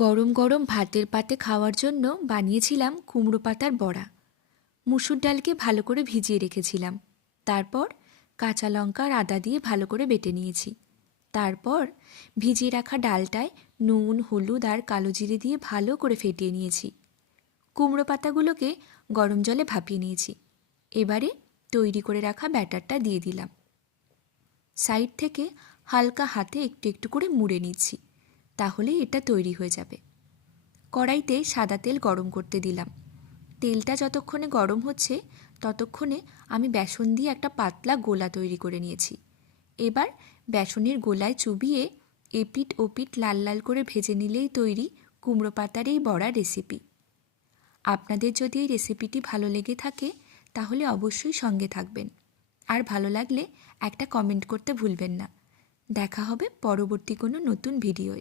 গরম গরম ভাতের পাতে খাওয়ার জন্য বানিয়েছিলাম কুমড়ো পাতার বড়া। মুসুর ডালকে ভালো করে ভিজিয়ে রেখেছিলাম। তারপর কাঁচা লঙ্কা আর আদা দিয়ে ভালো করে বেটে নিয়েছি। তারপর ভিজিয়ে রাখা ডালটায় নুন, হলুদ আর কালো জিরে দিয়ে ভালো করে ফেটিয়ে নিয়েছি। কুমড়ো পাতাগুলোকে গরম জলে ভাপিয়ে নিয়েছি। এবারে তৈরি করে রাখা ব্যাটারটা দিয়ে দিলাম। সাইড থেকে হালকা হাতে একটু একটু করে মুড়ে নিচ্ছি, তাহলেই এটা তৈরি হয়ে যাবে। কড়াইতে সাদা তেল গরম করতে দিলাম। তেলটা যতক্ষণে গরম হচ্ছে ততক্ষণে আমি বেসন দিয়ে একটা পাতলা গোলা তৈরি করে নিয়েছি। এবার বেসনের গোলায় চুবিয়ে এপিঠ ওপিঠ লাল লাল করে ভেজে নিলেই তৈরি কুমড়ো পাতার এই বড়া রেসিপি। আপনাদের যদি এই রেসিপিটি ভালো লেগে থাকে তাহলে অবশ্যই সঙ্গে থাকবেন, আর ভালো লাগলে একটা কমেন্ট করতে ভুলবেন না। দেখা হবে পরবর্তী কোনো নতুন ভিডিওয়।